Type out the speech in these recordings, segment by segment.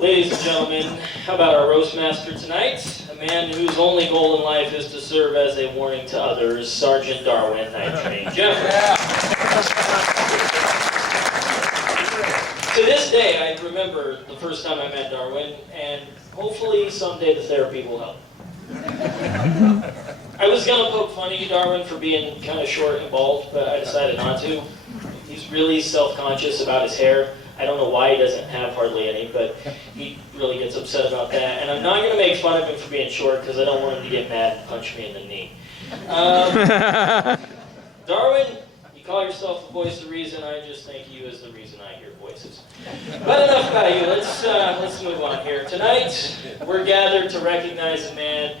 Ladies and gentlemen, how about our roast master tonight? A man whose only goal in life is to serve as a warning to others, Sergeant Darwin, Night Train Jeffrey. To this day, I remember the first time I met Darwin, and hopefully someday the therapy will help. I was going to poke fun at you, Darwin, for being kind of short and bald, but I decided not to. He's really self-conscious about his hair. I don't know why he doesn't have hardly any, but he really gets upset about that. And I'm not going to make fun of him for being short because I don't want him to get mad and punch me in the knee. Darwin, you call yourself the voice of reason. I just think you as the reason I hear voices. But enough about you. Let's move on here. Tonight, we're gathered to recognize a man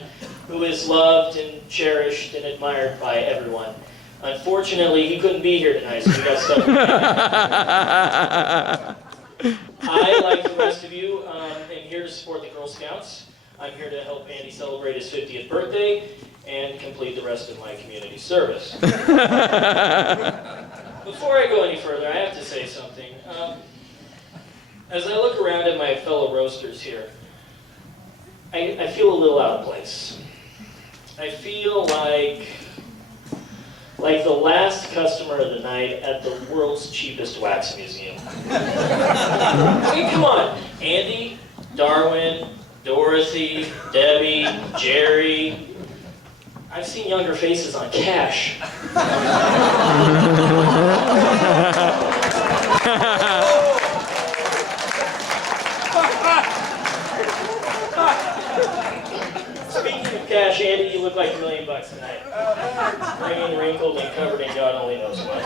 who is loved and cherished and admired by everyone. Unfortunately, he couldn't be here tonight, so we got stuck with him. I, like the rest of you, am here to support the Girl Scouts. I'm here to help Andy celebrate his 50th birthday and complete the rest of my community service. Before I go any further, I have to say something. As I look around at my fellow roasters here, I feel a little out of place. I feel like the last customer of the night at the world's cheapest wax museum. I mean, come on. Andy, Darwin, Dorothy, Debbie, Jerry. I've seen younger faces on cash. Speaking of cash, Andy, you look like $1 million tonight. Ringing, wrinkled, and covered in God only knows what.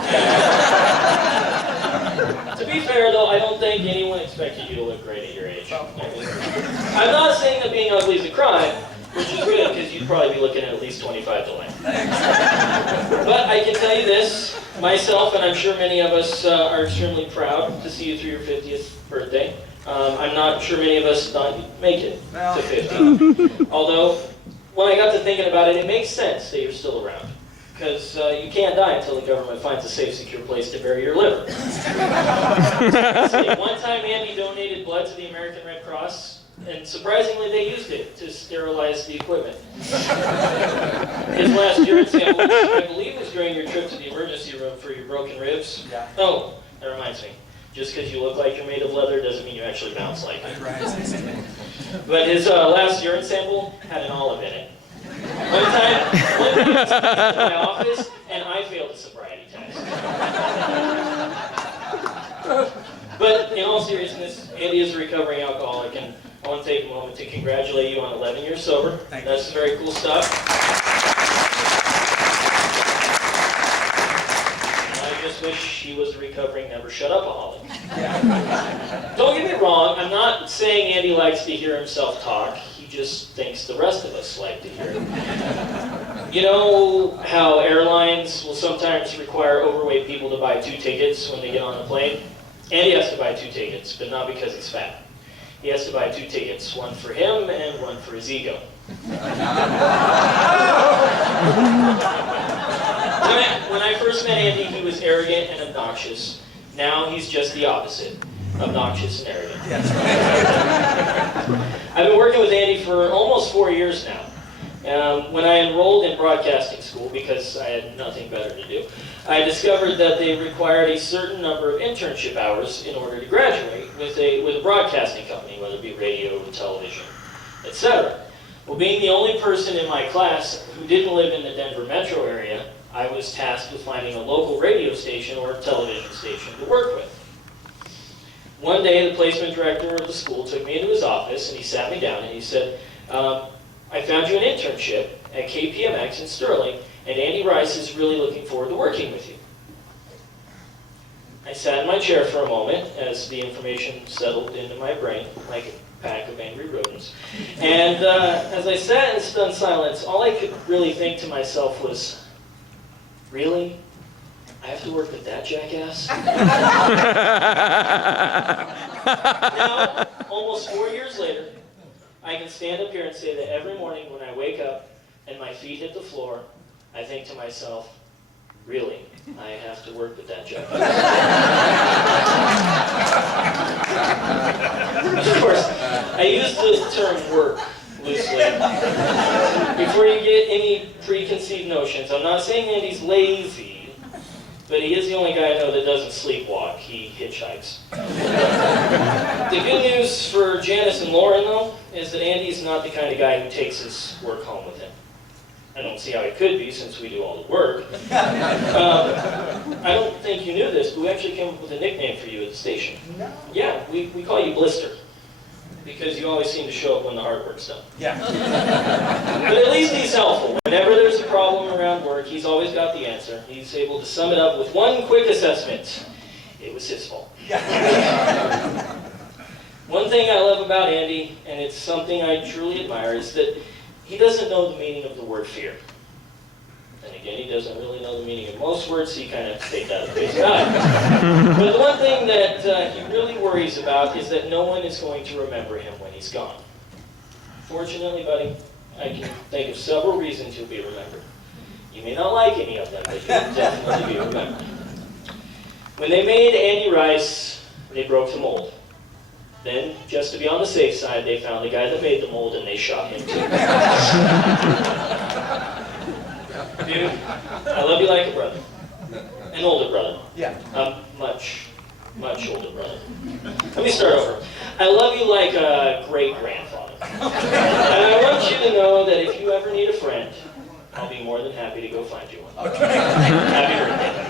To be fair, though, I don't think anyone expected you to look great at your age. I'm not saying that being ugly is a crime, which is good because you'd probably be looking at least 25 to life. But I can tell you this, myself, and I'm sure many of us are extremely proud to see you through your 50th birthday. I'm not sure many of us thought you'd make it to 50. Although, when I got to thinking about it, it makes sense that you're still around. Because you can't die until the government finds a safe, secure place to bury your liver. One time Andy donated blood to the American Red Cross, and surprisingly they used it to sterilize the equipment. His last urine sample, which I believe was during your trip to the emergency room for your broken ribs. Yeah. Oh, that reminds me. Just because you look like you're made of leather doesn't mean you actually bounce like it. But his last urine sample had an olive in it. One time he came to my office, and I failed a sobriety test. But in all seriousness, Andy is a recovering alcoholic, and I want to take a moment to congratulate you on 11 years sober. That's very cool stuff. I just wish he was a recovering never shut up-aholic. Don't get me wrong, I'm not saying Andy likes to hear himself talk. He just thinks the rest of us like to hear it. You know how airlines will sometimes require overweight people to buy 2 tickets when they get on the plane? Andy has to buy 2 tickets, but not because he's fat. He has to buy 2 tickets, one for him and one for his ego. When I first met Andy, he was arrogant and obnoxious. Now he's just the opposite, obnoxious and arrogant. I've been working with Andy for almost 4 years now. When I enrolled in broadcasting school, because I had nothing better to do, I discovered that they required a certain number of internship hours in order to graduate with a broadcasting company, whether it be radio, television, etc. Well, being the only person in my class who didn't live in the Denver metro area, I was tasked with finding a local radio station or television station to work with. One day, the placement director of the school took me into his office, and he sat me down, and he said, I found you an internship at KPMX in Sterling, and Andy Rice is really looking forward to working with you. I sat in my chair for a moment as the information settled into my brain like a pack of angry rodents. And as I sat in stunned silence, all I could really think to myself was, really? I have to work with that jackass? Now, almost 4 years later, I can stand up here and say that every morning when I wake up and my feet hit the floor, I think to myself, really, I have to work with that jackass. Of course, term work loosely. Before you get any preconceived notions, I'm not saying Andy's lazy, but he is the only guy I know that doesn't sleepwalk. He hitchhikes. The good news for Janice and Lauren, though, is that Andy's not the kind of guy who takes his work home with him. I don't see how he could be, since we do all the work. I don't think you knew this, but we actually came up with a nickname for you at the station. No. Yeah, we call you Blister, because you always seem to show up when the hard work's done. Yeah. But at least he's helpful. Whenever there's a problem around work, he's always got the answer. He's able to sum it up with one quick assessment. It was his fault. Yeah. One thing I love about Andy, and it's something I truly admire, is that he doesn't know the meaning of the word fear. And again, he doesn't really know the meaning of most words, so you kind of take that at face value. But the one thing that he really worries about is that no one is going to remember him when he's gone. Fortunately, buddy, I can think of several reasons you'll be remembered. You may not like any of them, but you'll definitely be remembered. When they made Andy Rice, they broke the mold. Then, just to be on the safe side, they found the guy that made the mold and they shot him too. Dude, I love you like a brother. An older brother. Yeah. Much older brother. Let me start over. I love you like a great-grandfather. And I want you to know that if you ever need a friend, I'll be more than happy to go find you one. Okay. Happy birthday.